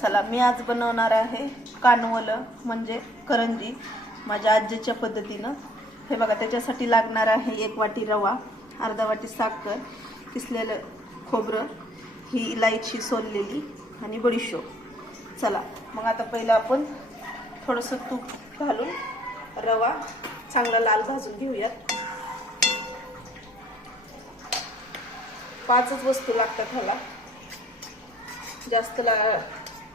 चला मी आज बनवणार आहे कानवलं म्हणजे करंजी माझ्या आजीच्या पद्धतीनं। हे बघा त्याच्यासाठी लागणार आहे 1 वाटी रवा, अर्धा वाटी साखर, किसलेलं खोबरं, ही इलायची सोललेली आणि बडीशोप। चला मग आता पहिलं आपण थोडंसं तूप घालून रवा चांगला लाल भाजून घेऊयात। 5च वस्तू लागतात ह्याला, जास्त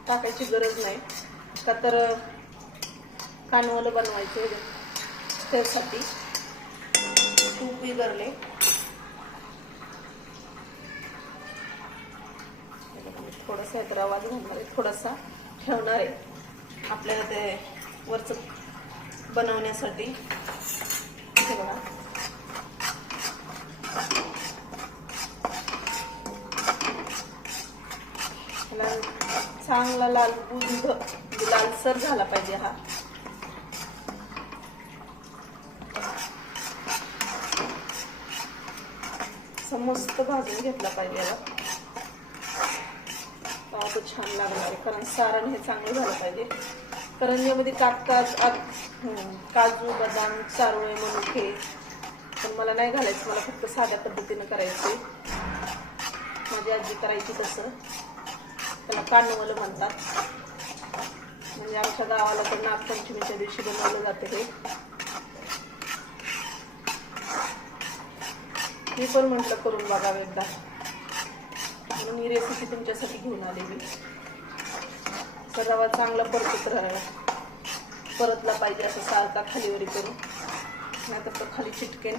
टाकायची गरज नाही का तर कानवलं बनवायचं त्यासाठी। तूप विरघळले, थोडासा रवा घालणार आहे, थोडासा ठेवणार आहे आपल्याला ते वरचं बनवण्यासाठी। हे बघा चांगला लाल बुंद लालसर झाला पाहिजे हा। मस्त भाजून घेतला पाहिजे याला, तो छान लागणार आहे। कारण सारण हे चांगलं झालं पाहिजे। करंजीमध्ये काजू, बदाम, चारोळे, मनुके, पण मला नाही घालायचं, मला फक्त साध्या पद्धतीनं करायचं। माझी आजी करायची तसं, त्याला कानवलं म्हणतात। म्हणजे आमच्या गावाला तर नागपंचमीच्या दिवशी बनवलं जाते हे। मी पण म्हटलं करून बघावं एकदा, म्हणून ही रेसिपी तुमच्यासाठी घेऊन आली मी। तर रवा चांगला परतला पाहिजे असं सारखा खालीवरी करून, नाहीतर तो खाली चिटकेन,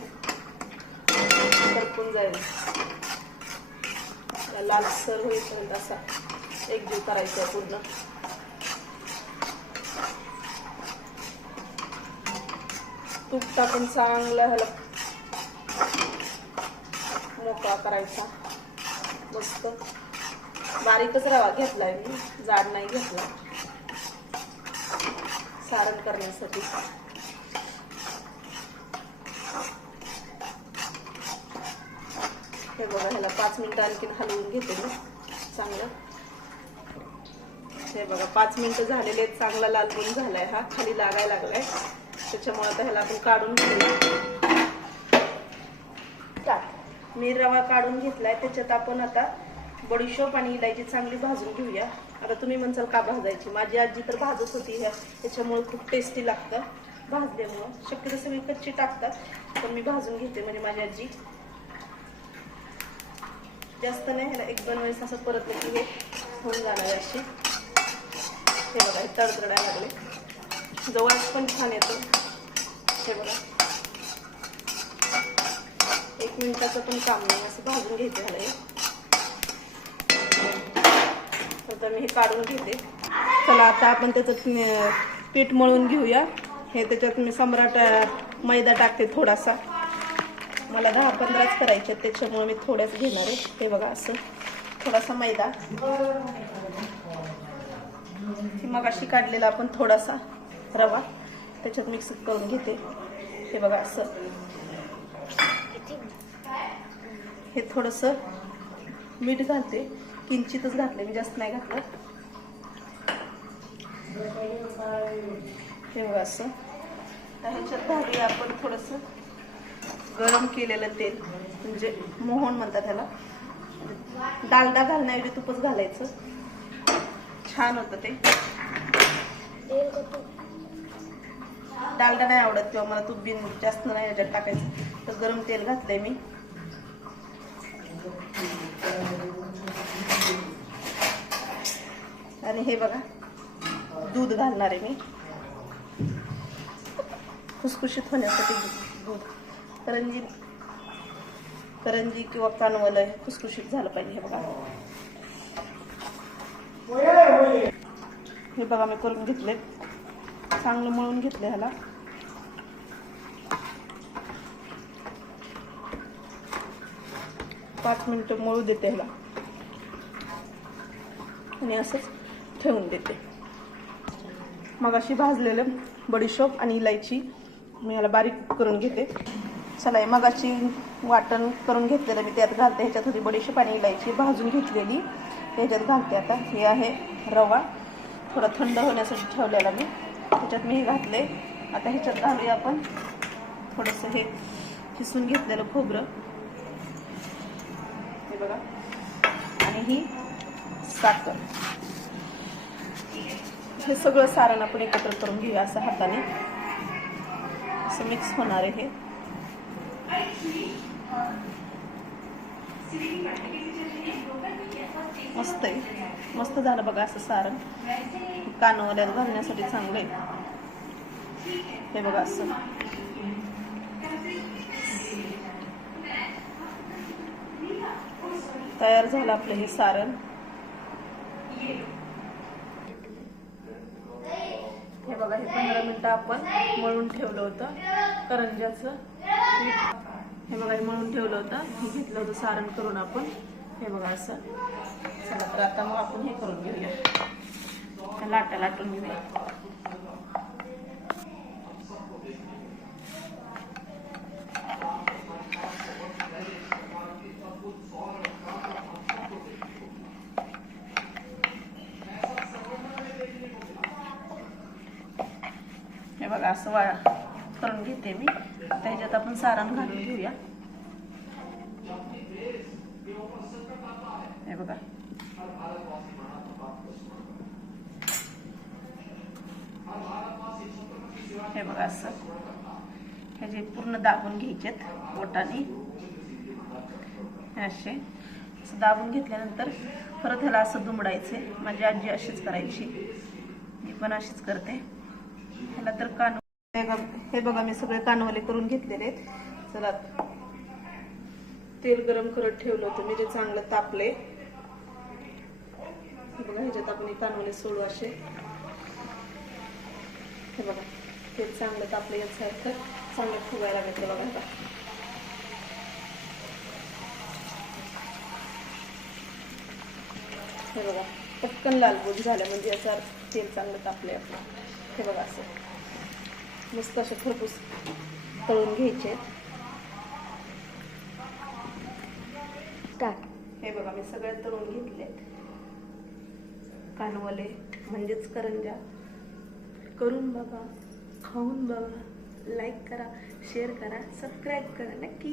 करपून जाईल। लालसर होईपर्यंत असा एकजीव करायचा आहे पूर्ण। तूप टाकून चांगला ह्याला मोकळा करायचा। मस्त बारीकच रवा घेतलाय मी, जाड नाही घेतला सारण करण्यासाठी। हे बघा ह्याला 5 मिनिटं आणखीन हलवून घेते मी चांगलं। हे बघा 5 मिनिटं झालेले, चांगला लाल बुंद झालाय हा, खाली लागायला लागलाय, त्याच्यामुळे आता ह्याला आपण काढून घेऊया। मी रवा काढून घेतलाय, त्याच्यात आपण आता बडीशोप आणि इलायची चांगली भाजून घेऊया। आता तुम्ही म्हणसाल का भाजायची, माझी आजी तर भाजत होती ह्या, त्याच्यामुळे खूप टेस्टी लागतं भाजल्यामुळं। शक्यतो सगळी कच्ची टाकतात, पण मी भाजून घेते म्हणजे माझी आजी जास्त नाही, ह्याला 1-2 वेळेस असं परतलं की हे होऊन जाणार अशी। हे बघा हे तडतडायला लागले, जवळच पण छान येतं। हे बघा 1 मिनिटाचं पण काम नाही, असं भाजून घ्यायचं ह्याला हे। आता मी हे काढून घेते। चला आता आपण त्याचं पीठ मळून घेऊया। हे त्याच्यात मी सम्राट मैदा टाकते थोडासा, मला 10-15च करायचे त्याच्यामुळे मी थोड्याच घेणार आहे। हे बघा असं थोडासा मैदा, मगाशी काढलेला आपण थोडासा रवा त्याच्यात मिक्स करून घेते। हे बघा असं, हे थोडंसं मीठ घालते, किंचितच घातले मी, जास्त नाही घातलं। हे बघा असं, ह्याच्यात घालूया आपण थोडंसं गरम केलेलं तेल, म्हणजे मोहन म्हणतात ह्याला। डालडा घालण्याऐवजी तूपच घालायचं, छान होतं ते। डालडा नाही आवडत किंवा मला तूप बिन जास्त नाही ह्याच्यात टाकायचं, तर गरम तेल घातलंय मी। आणि हे बघा दूध घालणार आहे मी खुसखुशीत होण्यासाठी। दूध करंजी किंवा कानवलं हे खुसखुशीत झालं पाहिजे। हे बघा मी करून घेतले, चांगलं मळून घेतलं ह्याला। पाच मिनिटं मळू देते ह्याला आणि असंच ठेवून देते। मग अशी भाजलेलं बडीशोप आणि इलायची मी याला बारीक करून घेते। चला मगाची वाटण करून घेतलेलं मी त्यात घालते। ह्याच्यात थोडी बडीशोप आणि इलायची भाजून घेतलेली ह्याच्यात घालते आता. हे आहे रवा, थोडा थंड होण्यासाठी ठेवलेला मी, त्याच्यात मी हे घातले. आता ह्याच्यात घालूया आपण थोडंसं हे किसून घेतलेलं खोबरं, हे बघा, आणि ही साखर. हे सगळं सारण आपण एकत्र करून घेऊया असं हाताने, असं मिक्स होणार आहे हे. मस्त आहे, मस्त झालं बघा असं सारण. कानवल्यात घालण्यासाठी चांगलं आहे हे बघा. असं तयार झालं आपलं हे सारण. हे बघा, हे 15 मिनिटं आपण मळून ठेवलं होतं करंज्याचं पीठ. हे बघा, हे मळून ठेवलं होतं, हे घेतलं होतं सारण करून आपण. हे बघा असं. चला तर आता मग आपण हे करून घेऊया, लाटा लाटून घेऊया. हे बघा असं करून घेते मी. त्याच्यात आपण सारण घालून घेऊया. हे बघा, हे बघा असं. ह्याचे पूर्ण दाबून घ्यायचेत बोटाने असे. असं दाबून घेतल्यानंतर परत ह्याला असं दुमडायचे. माझी आजी अशीच करायची, मी पण अशीच करते. ह्याला तर हे बघा, मी सगळे कानवले करून घेतलेले आहेत. चला, तेल गरम करत ठेवलं होतं मी, ते चांगलं तापले. बघा, ह्याच्यात आपण हे कानवले सोडू असे. हे बघा, ते चांगलं तापले, यासारखं चांगलं फुगायला लागतं बघा. आता हे बघा, पटकन लालबुज झालं म्हणजे याचा तेल चांगलं तापले आपलं. हे बघा, असं मस्त असे खरपूस तळून घ्यायचे. हे बघा, मी सगळे तळून घेतले कानवले म्हणजेच करंज्या. करून बघा, खाऊन बघा, लाईक करा, शेअर करा, सबस्क्राईब करा नक्की.